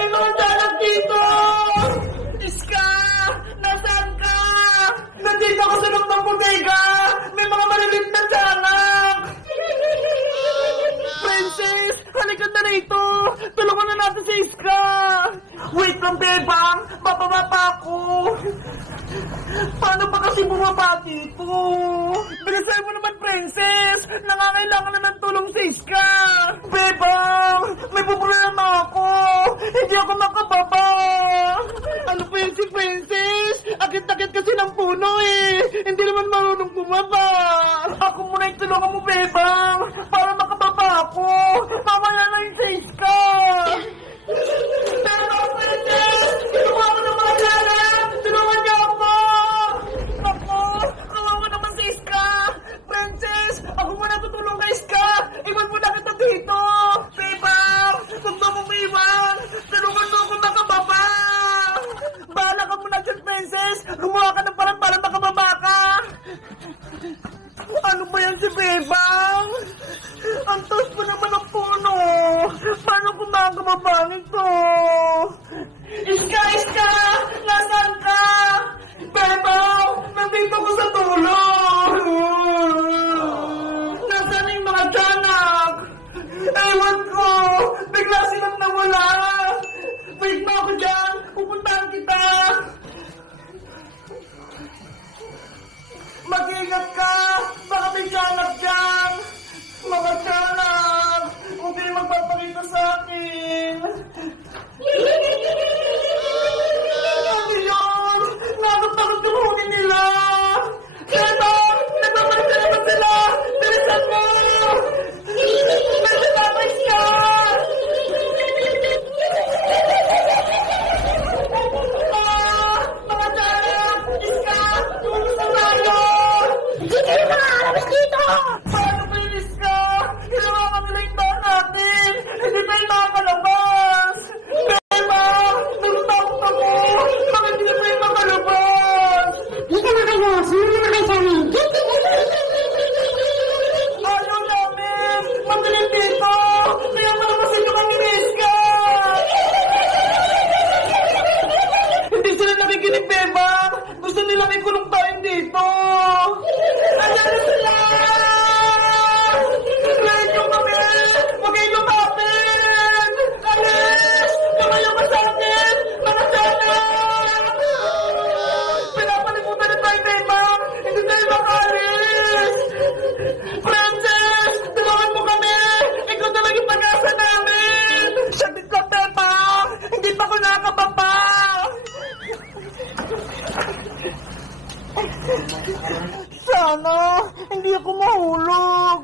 May mga dalag dito! Iska! Nasaan ka? Nandito ako sa loob ng bodega! May mga maliliit na dalag! Princess! Halika na rito! Tulungan na natin si Iska! Wait lang, Bebang! Bababa pa ako! Paano ba kasi bumaba dito? Bilisan mo naman, Princess! Nangangailangan na ng tulong si Iska! Bebang! May problema ako! Hindi ako makababa! Ano pa yun si Princess? Akit-akit kasi ng puno eh! Hindi naman marunong bumaba! Ako muna yung tulungan mo, Bebang! Para makababa ako! Mamaya na yun si Iska! Bebang, Princess! Tulungan ko ng mga dalag! Tulungan niyo ako! Ako! Kawawa naman si Iska! Princess! Ako muna tutulong kay Iska! Iwan mo na kita dito! Bebang! Huwag mo akong iwan! Tulungan mo ako makababa! Bahala ka muna dyan, Princess! Gumawa ka ng parang para makababa ka! Ano ba yan si Bebang? Ang taas pa naman ang puno! Paano kumakababa nito? Iska! Iska! Nasaan ka? Bebang! Nandito ko sa tulong! Nasaan na yung mga tiyanak? Ewan ko! Bigla silang nawala! Wait mo ako dyan! Pupuntahan kita! Mag-ingat ka! Baka may tiyanak dyan! Mga tiyanak! Huwag kayo magpapakita sa akin! Ano yun? Nakakatakot yung huni nila! Kaya! Nagpapalik na naman sila! Bilisan mo! Nagtatapos ka! Mga tiyanak! Iska! Tulong sa tayo! Hindi kayo makakalamas dito! Paano ba yung Iska? Kailangan nila yung daan natin! Hindi tayo makakalabas! Beba! Nagtakot ako! Bakit hindi tayo makalabas? Dito na kayo! Sumunod na kayo sa amin! Ayaw namin! Madaling dito! Kaya malabasin nyo kami ni Iska! Hindi sila nakikinig, Beba! Gusto nilang ikulong tayo dito! Ayan na sila! Lahat nyo kami! Huwag kayo lumapit! Alis! Kamayo ka sa akin! Mga tiyanak! Pinapalimutan na tayo, Beba! Hindi tayo makalis! Princess! Tulungan mo kami! Ikaw talaga yung pag-asa namin! Saglit ko, Beba! Hindi pa ko nakababa! Sana hindi ako mahulog.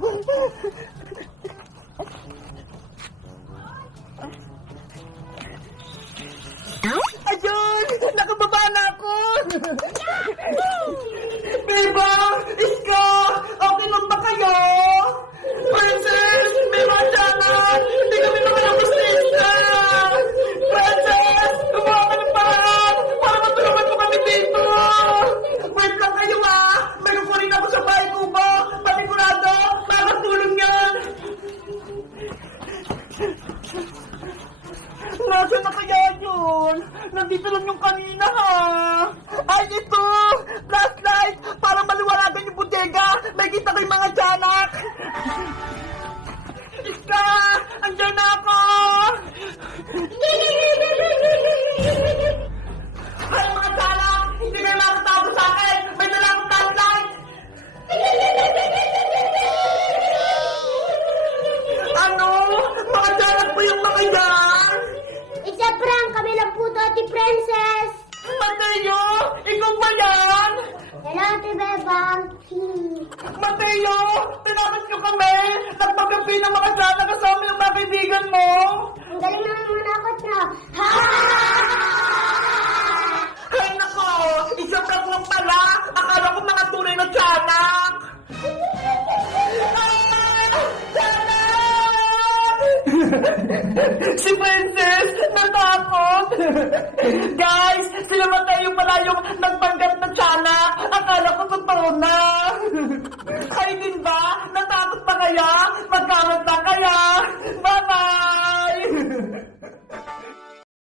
Ayun! Nakababa na ako! Beba! Iska! Okay lang ba kayo? Princess! May mga tiyanak! Hindi kami makalabas na Iska! Princess! Gumawa ka ng paraan para matulungan mo kami dito! Wait lang kayo ah! Mayroon ko rin ako sa bahay kubo! Panigurado! Makakatulong yan! Nasaan na kaya yun? Nandito lang yung kanina ha! Ay ito! Flashlight! Para maliwanagan yung bodega! May kita ko yung mga tiyanak! Iska! Andiyan na ako! Ay mga tiyanak! Hindi kayo makatago sa akin! May dala akong flashlight! Ano? Mga tiyanak po yung mga yan? Isa prank! Kami lang po to, Ate Princess! Mateo! Ikaw ba yan? Hello, Ate Bebang! Mateo! Tinakot nyo kami! Nagpagabi ng mga sana kasama yung mga kaibigan mo! Ang galing naman muna ako,